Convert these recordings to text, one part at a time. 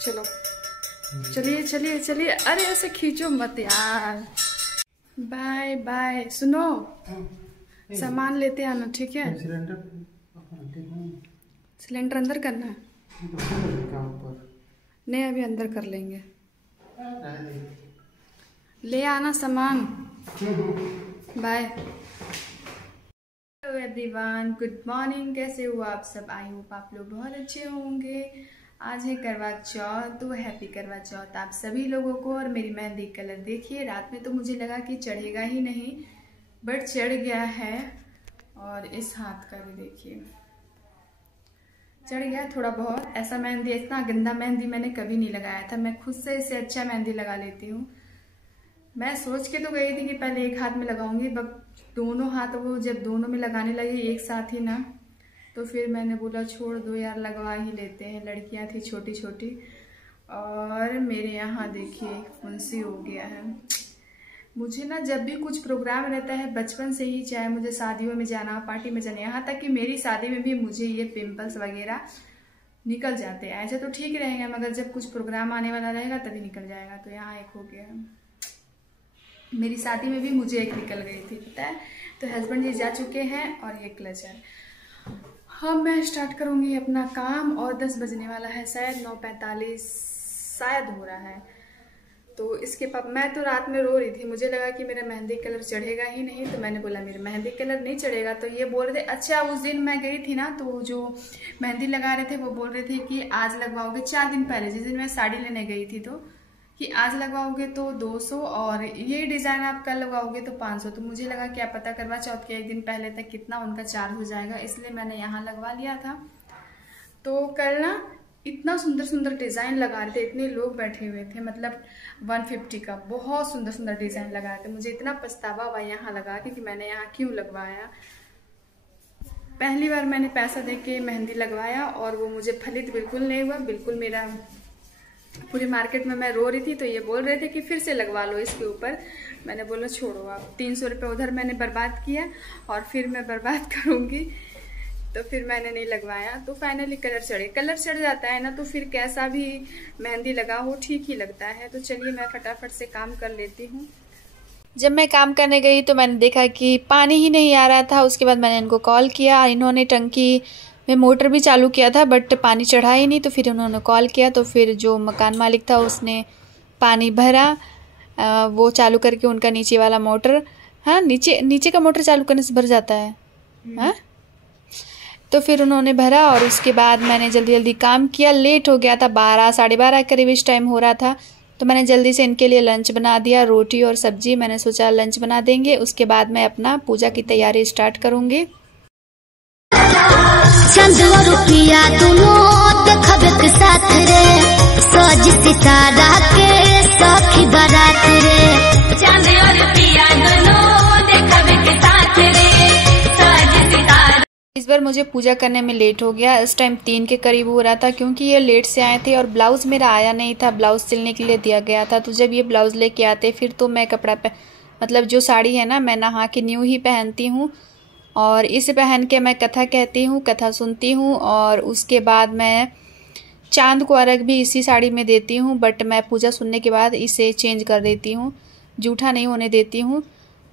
चलो चलिए चलिए चलिए। अरे ऐसे खींचो मत यार। Bye bye. सुनो, सामान लेते आना, ठीक है? सिलेंडर अंदर करना है? नहीं, अभी अंदर कर लेंगे। ले आना सामान। Bye. Hello everyone, good morning. कैसे हो आप सब? आई होप आप लोग बहुत अच्छे होंगे। आज है करवा चौथ, तो हैप्पी करवा चौथ आप सभी लोगों को। और मेरी मेहंदी कलर देखिए, रात में तो मुझे लगा कि चढ़ेगा ही नहीं, बट चढ़ गया है। और इस हाथ का भी देखिए, चढ़ गया थोड़ा बहुत। ऐसा मेहंदी, इतना गंदा मेहंदी मैंने कभी नहीं लगाया था। मैं खुद से इससे अच्छा मेहंदी लगा लेती हूँ। मैं सोच के तो गई थी कि पहले एक हाथ में लगाऊंगी, बट दोनों हाथ वो जब दोनों में लगाने लगी एक साथ ही ना, तो फिर मैंने बोला छोड़ दो यार, लगवा ही लेते हैं। लड़कियां थी छोटी छोटी। और मेरे यहाँ देखिए फुंसी हो गया है। मुझे ना जब भी कुछ प्रोग्राम रहता है बचपन से ही, चाहे मुझे शादियों में जाना, पार्टी में जाना, यहाँ तक कि मेरी शादी में भी मुझे ये पिंपल्स वगैरह निकल जाते हैं। ऐसे तो ठीक रहेगा, मगर जब कुछ प्रोग्राम आने वाला रहेगा तभी निकल जाएगा। तो यहाँ एक हो गया। मेरी शादी में भी मुझे एक निकल गई थी, पता है। तो हस्बैंड जी जा चुके हैं और ये क्लच है। हाँ, मैं स्टार्ट करूँगी अपना काम। और 10 बजने वाला है, शायद 9:45 शायद हो रहा है। तो इसके मैं तो रात में रो रही थी। मुझे लगा कि मेरा मेहंदी कलर चढ़ेगा ही नहीं, तो मैंने बोला मेरा मेहंदी कलर नहीं चढ़ेगा। तो ये बोल रहे थे, अच्छा उस दिन मैं गई थी ना, तो जो मेहंदी लगा रहे थे वो बोल रहे थे कि आज लगवाओगे। 4 दिन पहले, जिस दिन मैं साड़ी लेने गई थी, तो कि आज लगवाओगे तो 200 और ये डिज़ाइन आप कल लगवाओगे तो 500। तो मुझे लगा क्या पता करवा चौथ के एक दिन पहले तक कितना उनका चार्ज हो जाएगा, इसलिए मैंने यहाँ लगवा लिया था। तो कल ना इतना सुंदर सुंदर डिज़ाइन लगा रहे थे, इतने लोग बैठे हुए थे, मतलब 150 का बहुत सुंदर सुंदर डिज़ाइन लगा रहे थे। मुझे इतना पछतावा हुआ यहाँ लगा के कि मैंने यहाँ क्यों लगवाया। पहली बार मैंने पैसा दे के मेहंदी लगवाया और वो मुझे फलित बिल्कुल नहीं हुआ। बिल्कुल मेरा पूरी मार्केट में मैं रो रही थी, तो ये बोल रहे थे कि फिर से लगवा लो इसके ऊपर। मैंने बोला छोड़ो, आप 300 रुपये उधर मैंने बर्बाद किया और फिर मैं बर्बाद करूँगी, तो फिर मैंने नहीं लगवाया। तो फाइनली कलर चढ़ जाता है ना, तो फिर कैसा भी मेहंदी लगा हो ठीक ही लगता है। तो चलिए मैं फटाफट से काम कर लेती हूँ। जब मैं काम करने गई तो मैंने देखा कि पानी ही नहीं आ रहा था। उसके बाद मैंने इनको कॉल किया, इन्होंने टंकी में मोटर भी चालू किया था बट पानी चढ़ा ही नहीं। तो फिर उन्होंने कॉल किया, तो फिर जो मकान मालिक था उसने पानी भरा, वो चालू करके उनका नीचे वाला मोटर, हाँ नीचे का मोटर चालू करने से भर जाता है, हाँ। तो फिर उन्होंने भरा और उसके बाद मैंने जल्दी जल्दी काम किया। लेट हो गया था, 12 साढ़े 12 करीब इस टाइम हो रहा था। तो मैंने जल्दी से इनके लिए लंच बना दिया, रोटी और सब्जी। मैंने सोचा लंच बना देंगे, उसके बाद मैं अपना पूजा की तैयारी स्टार्ट करूँगी। चंद और रुपया दोनों देखबे के साथ रे, सज सितारा के सखी बारात रे। चंद और रुपया दोनों देखबे के साथ रे, सज सितारा। इस बार मुझे पूजा करने में लेट हो गया। इस टाइम 3 के करीब हो रहा था, क्योंकि ये लेट से आए थे और ब्लाउज मेरा आया नहीं था। ब्लाउज सिलने के लिए दिया गया था। तो जब ये ब्लाउज लेके आते फिर तो मैं कपड़ा मतलब जो साड़ी है ना, मैं नहा के न्यू ही पहनती हूँ। और इसे पहन के मैं कथा कहती हूँ, कथा सुनती हूँ। और उसके बाद मैं चांद को अर्घ भी इसी साड़ी में देती हूँ, बट मैं पूजा सुनने के बाद इसे चेंज कर देती हूँ, जूठा नहीं होने देती हूँ।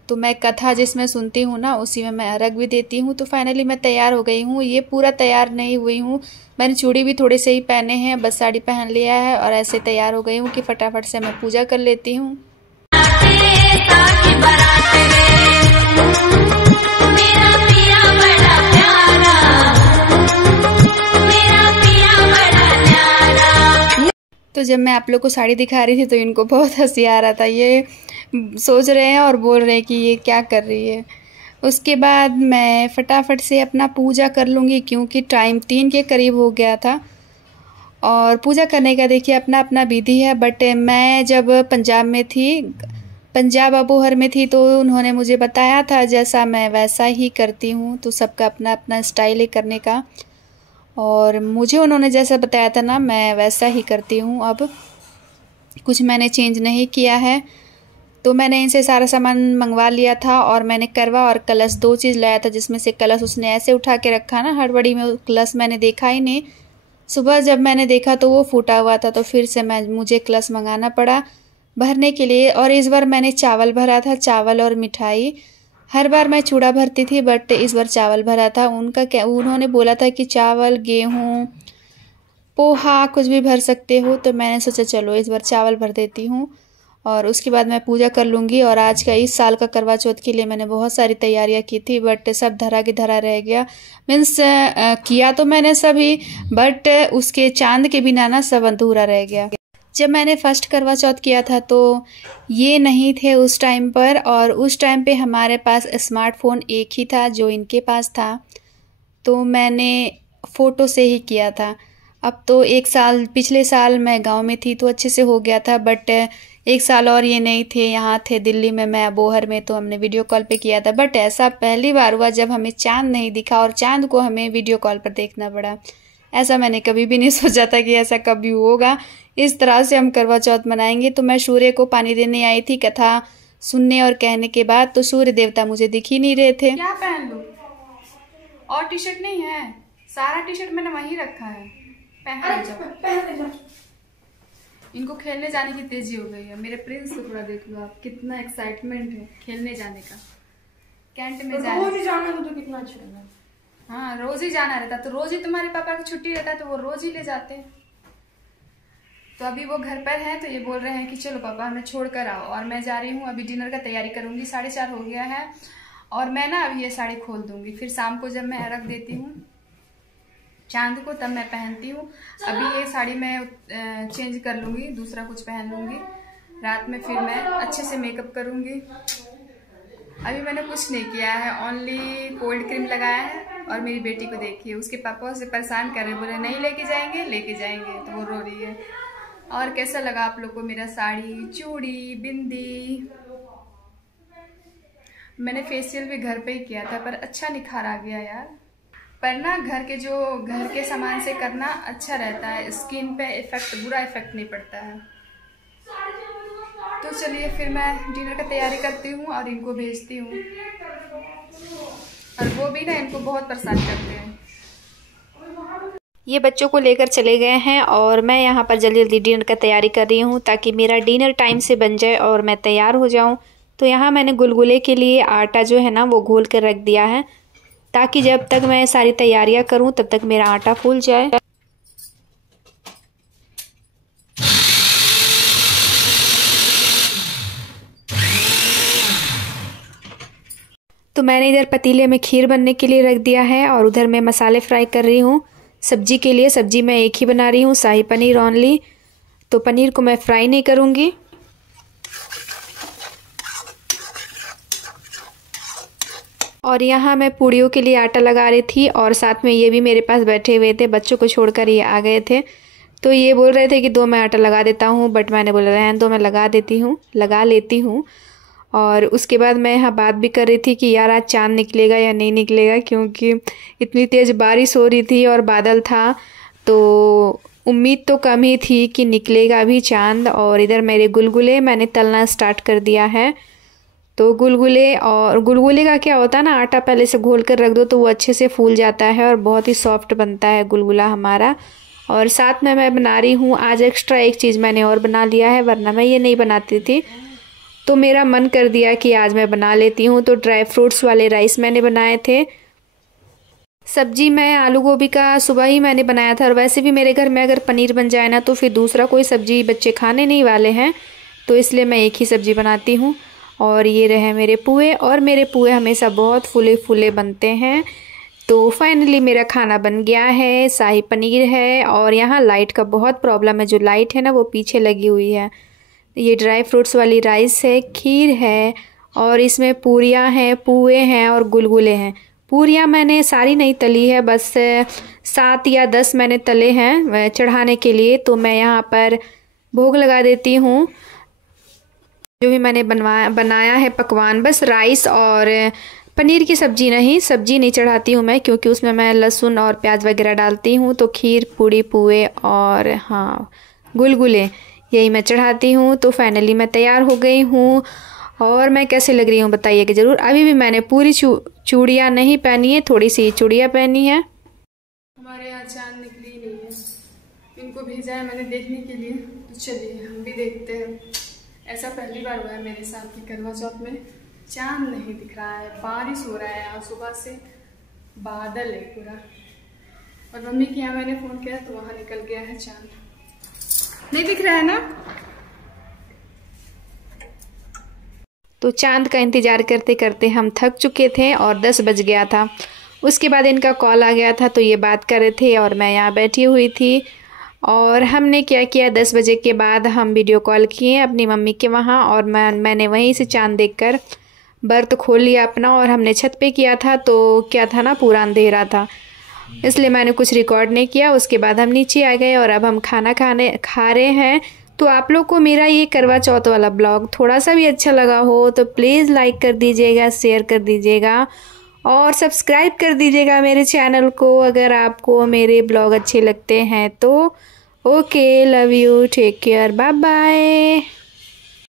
तो मैं कथा जिसमें सुनती हूँ ना, उसी में मैं अर्घ भी देती हूँ। तो फाइनली मैं तैयार हो गई हूँ। ये पूरा तैयार नहीं हुई हूँ, मैंने चूड़ी भी थोड़े से ही पहने हैं, बस साड़ी पहन लिया है। और ऐसे तैयार हो गई हूँ कि फटाफट से मैं पूजा कर लेती हूँ। तो जब मैं आप लोग को साड़ी दिखा रही थी तो इनको बहुत हंसी आ रहा था। ये सोच रहे हैं और बोल रहे हैं कि ये क्या कर रही है। उसके बाद मैं फटाफट से अपना पूजा कर लूँगी, क्योंकि टाइम 3 के करीब हो गया था। और पूजा करने का देखिए अपना अपना विधि है। बट मैं जब पंजाब में थी, पंजाब अबोहर में थी, तो उन्होंने मुझे बताया था जैसा मैं वैसा ही करती हूँ। तो सबका अपना अपना स्टाइल है करने का, और मुझे उन्होंने जैसा बताया था ना, मैं वैसा ही करती हूँ। अब कुछ मैंने चेंज नहीं किया है। तो मैंने इनसे सारा सामान मंगवा लिया था, और मैंने करवा और कलश 2 चीज़ लाया था, जिसमें से कलश उसने ऐसे उठा के रखा ना हड़बड़ी में, कलश मैंने देखा ही नहीं। सुबह जब मैंने देखा तो वो फूटा हुआ था, तो फिर से मुझे क्लच मंगाना पड़ा भरने के लिए। और इस बार मैंने चावल भरा था, चावल और मिठाई। हर बार मैं चूड़ा भरती थी बट इस बार चावल भरा था। उन्होंने बोला था कि चावल, गेहूँ, पोहा कुछ भी भर सकते हो, तो मैंने सोचा चलो इस बार चावल भर देती हूँ और उसके बाद मैं पूजा कर लूँगी। और आज का इस साल का करवा चौथ के लिए मैंने बहुत सारी तैयारियां की थी बट सब धरा की धरा रह गया। मीन्स किया तो मैंने सभी बट उसके चांद के बिना ना सब अधूरा रह गया। जब मैंने फर्स्ट करवा चौथ किया था तो ये नहीं थे उस टाइम पर, और उस टाइम पे हमारे पास स्मार्टफोन एक ही था जो इनके पास था, तो मैंने फ़ोटो से ही किया था। अब तो एक साल, पिछले साल मैं गांव में थी तो अच्छे से हो गया था बट एक साल और ये नहीं थे, यहाँ थे दिल्ली में, मैं अबोहर में, तो हमने वीडियो कॉल पे किया था। बट ऐसा पहली बार हुआ जब हमें चांद नहीं दिखा और चांद को हमें वीडियो कॉल पर देखना पड़ा। ऐसा मैंने कभी भी नहीं सोचा था कि ऐसा कभी होगा। इस तरह से हम करवा चौथ मनाएंगे। तो मैं सूर्य को पानी देने आई थी कथा सुनने और कहने के बाद, तो सूर्य देवता मुझे दिख ही नहीं रहे थे। क्या पहन लूं? और टी शर्ट नहीं है, सारा टी शर्ट मैंने वहीं रखा है, पहन जा। इनको खेलने जाने की तेजी हो गई है। मेरे प्रिंस को थोड़ा देख लो आप, कितना एक्साइटमेंट है खेलने जाने का। कैंट में जाना तो कितना अच्छा है। हाँ, रोज ही जाना रहता, तो रोज ही तुम्हारे पापा की छुट्टी रहता है तो वो रोज ही ले जाते हैं। तो अभी वो घर पर हैं तो ये बोल रहे हैं कि चलो पापा हमें छोड़ कर आओ, और मैं जा रही हूँ अभी डिनर का तैयारी करूंगी। 4:30 हो गया है और मैं ना अभी ये साड़ी खोल दूंगी, फिर शाम को जब मैं रख देती हूँ चांद को तब मैं पहनती हूँ। अभी ये साड़ी मैं चेंज कर लूँगी, दूसरा कुछ पहन लूँगी। रात में फिर मैं अच्छे से मेकअप करूँगी। अभी मैंने कुछ नहीं किया है, ओनली कोल्ड क्रीम लगाया है। और मेरी बेटी को देखिए, उसके पापा उसे परेशान कर रहे, बोले नहीं लेके जाएंगे, तो वो रो रही है। और कैसा लगा आप लोग को मेरा साड़ी, चूड़ी, बिंदी? मैंने फेशियल भी घर पे ही किया था पर अच्छा निखार आ गया यार। पर ना घर के सामान से करना अच्छा रहता है, स्किन पे बुरा इफेक्ट नहीं पड़ता है। तो चलिए फिर मैं डिनर का तैयारी करती हूँ और इनको भेजती हूँ। और वो भी ना इनको बहुत परेशान करते हैं। ये बच्चों को लेकर चले गए हैं और मैं यहाँ पर जल्दी जल्दी डिनर का तैयारी कर रही हूँ ताकि मेरा डिनर टाइम से बन जाए और मैं तैयार हो जाऊँ। तो यहाँ मैंने गुलगुले के लिए आटा जो है ना वो घोल कर रख दिया है ताकि जब तक मैं सारी तैयारियां करूं तब तक मेरा आटा फूल जाए। तो मैंने इधर पतीले में खीर बनने के लिए रख दिया है और उधर मैं मसाले फ्राई कर रही हूँ सब्जी के लिए। सब्जी मैं एक ही बना रही हूँ, शाही पनीर ओनली। तो पनीर को मैं फ्राई नहीं करूँगी। और यहाँ मैं पूड़ियों के लिए आटा लगा रही थी और साथ में ये भी मेरे पास बैठे हुए थे, बच्चों को छोड़कर ये आ गए थे। तो ये बोल रहे थे कि दो मैं आटा लगा देता हूँ, बट मैंने बोला रहने दो, मैं लगा लेती हूँ। और उसके बाद मैं यहाँ बात भी कर रही थी कि यार आज चाँद निकलेगा या नहीं निकलेगा, क्योंकि इतनी तेज़ बारिश हो रही थी और बादल था, तो उम्मीद तो कम ही थी कि निकलेगा अभी चाँद। और इधर मेरे गुलगुले मैंने तलना स्टार्ट कर दिया है। तो गुलगुले का क्या होता है ना, आटा पहले से घोल कर रख दो तो वो अच्छे से फूल जाता है और बहुत ही सॉफ्ट बनता है गुलगुला हमारा। और साथ में मैं बना रही हूँ आज एक्स्ट्रा एक चीज़ मैंने और बना लिया है, वरना मैं ये नहीं बनाती थी। तो मेरा मन कर दिया कि आज मैं बना लेती हूँ। तो ड्राई फ्रूट्स वाले राइस मैंने बनाए थे। सब्जी मैं आलू गोभी का सुबह ही मैंने बनाया था, और वैसे भी मेरे घर में अगर पनीर बन जाए ना तो फिर दूसरा कोई सब्जी बच्चे खाने नहीं वाले हैं, तो इसलिए मैं एक ही सब्जी बनाती हूँ। और ये रहे मेरे पुए, और मेरे पुए हमेशा बहुत फूले फूले बनते हैं। तो फाइनली मेरा खाना बन गया है, शाही पनीर है। और यहाँ लाइट का बहुत प्रॉब्लम है, जो लाइट है ना वो पीछे लगी हुई है। ये ड्राई फ्रूट्स वाली राइस है, खीर है, और इसमें पूरियाँ हैं, पुए हैं और गुलगुले हैं। पूरियाँ मैंने सारी नहीं तली है, बस 7 या 10 मैंने तले हैं चढ़ाने के लिए। तो मैं यहाँ पर भोग लगा देती हूँ। जो भी मैंने बनाया है पकवान, बस राइस और पनीर की सब्जी नहीं चढ़ाती हूँ मैं, क्योंकि उसमें मैं लहसुन और प्याज वगैरह डालती हूँ। तो खीर, पूड़ी, पुए और हाँ गुलगुले यही मैं चढ़ाती हूँ। तो फाइनली मैं तैयार हो गई हूँ। और मैं कैसे लग रही हूँ बताइएगा ज़रूर। अभी भी मैंने पूरी चूड़ियाँ नहीं पहनी है, थोड़ी सी चूड़ियाँ पहनी है। हमारे यहाँ चाँद निकली नहीं है। को भेजा है मैंने देखने के लिए, तो चलिए हम भी देखते हैं। ऐसा पहली बार हुआ है मेरे साथ कि करवा चौथ में चांद नहीं दिख रहा है, बारिश हो रहा है और सुबह से बादल है पूरा। और मम्मी के यहाँ मैंने फ़ोन किया तो वहाँ निकल गया है चांद, नहीं दिख रहा है ना। तो चांद का इंतज़ार करते करते हम थक चुके थे और 10 बज गया था। उसके बाद इनका कॉल आ गया था तो ये बात कर रहे थे और मैं यहाँ बैठी हुई थी। और हमने क्या किया, 10 बजे के बाद हम वीडियो कॉल किए अपनी मम्मी के वहाँ, और मैंने वहीं से चांद देखकर बर्त खोल लिया अपना। और हमने छत पे किया था तो क्या था ना, पूरा अंधेरा था, इसलिए मैंने कुछ रिकॉर्ड नहीं किया। उसके बाद हम नीचे आ गए और अब हम खाना खा रहे हैं। तो आप लोग को मेरा ये करवा चौथ वाला ब्लॉग थोड़ा सा भी अच्छा लगा हो तो प्लीज़ लाइक कर दीजिएगा, शेयर कर दीजिएगा और सब्सक्राइब कर दीजिएगा मेरे चैनल को अगर आपको मेरे ब्लॉग अच्छे लगते हैं तो। Okay, love you, take care, bye bye.